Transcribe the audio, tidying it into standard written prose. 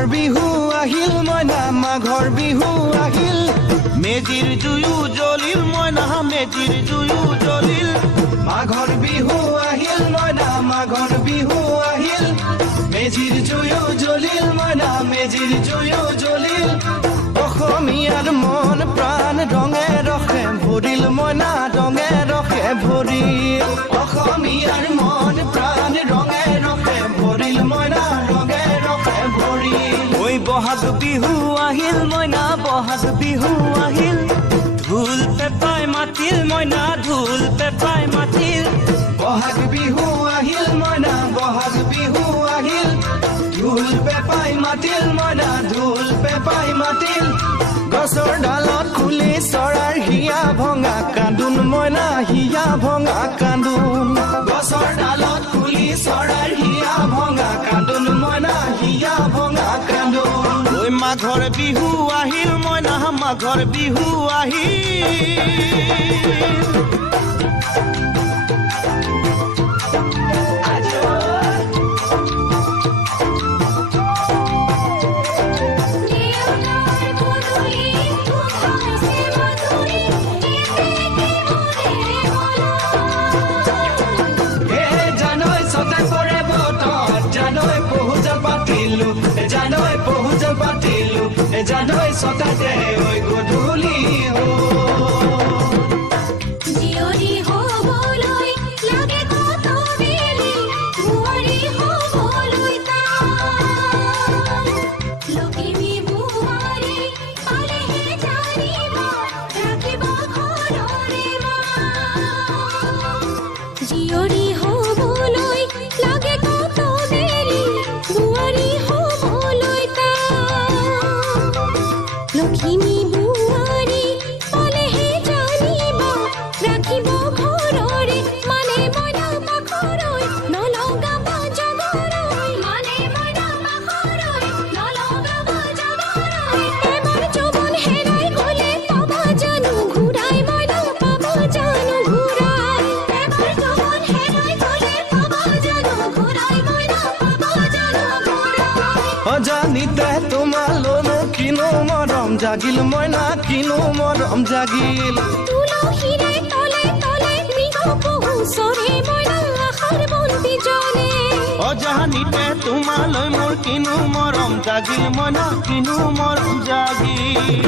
মাঘৰ বিহু আহিল মইনা মাঘৰ বিহু আহিল মেজিৰ জুয়ো জ্বলিল মইনা মেজিৰ জুয়ো জ্বলিল মাঘৰ বিহু আহিল মইনা মাঘৰ বিহু আহিল মেজিৰ জুয়ো জ্বলিল মইনা মেজিৰ জুয়ো জ্বলিল অসমীয়াৰ মন প্ৰাণ ৰঙে ৰসে ভৰিল মইনা ৰঙে ৰসে ভৰিল অসমীয়াৰ মন প্ৰাণ ৰঙে ৰসে ভৰিল মইনা ৰঙে ৰসে ভৰিল ঐ বহাগ বিহু আহিল মইনা বহাগ বিহু আহিল ঢোল পেপাই মাতিল মইনা ঢোল পেপাই মাতিল বহাগ বিহু আহিল মইনা বহাগ বিহু আহিল ঢোল পেপাই মাতিল মইনা ঢোল পেপাই মাতিল গছৰ ডালত খুলি চৰাৰ হিয়া ভঙা কান্দোন মইনা হিয়া ভঙা কান্দোন গছৰ ডালত খুলি চৰাৰ হিয়া ভঙা কান্দোন মইনা হিয়া ভঙা কান্দোন ঐ মাঘৰ বিহু আহিল মইনা মাঘৰ বিহু আহিল জানৈ সতাতে ঐ গধূলি জিয়ৰি হ'বলৈ লাগে কত বেলি বুৱাৰী হ'বলৈ লখিমী বুৱাৰী পালেহে জানিব ৰাখিব ঘৰৰে মা জিয়ৰি হ'বলৈ লাগে কত বেলি বুৱাৰী লখিমী বুৱাৰী পালেহে জানিব ৰাখিব ঘৰৰে মানে মইনা পাখৰৈ নলগাব জগৰৈ মানে মইনা পাখৰৈ নলগাব জগৰৈ এবাৰ যৌৱন হেৰাই গ'লে পাবা জানো ঘূৰাই মইনা পাবা জানো ঘূৰাই এবাৰ যৌৱন হেৰাই গ'লে পাবা জানো ঘূৰাই মইনা পাবা জানো ঘূৰাই অজানিতে তোমালৈ কিনো মৰম জাগিল মইনা কিনো মৰম জাগিল তুলসীৰে তলে তলে মৃগ পহু চৰে মইনা আশাৰ বন্তি জ্বলে অজানিতে তোমালৈ মোৰ কিনো মৰম জাগিল মইনা কিনো মৰম জাগিল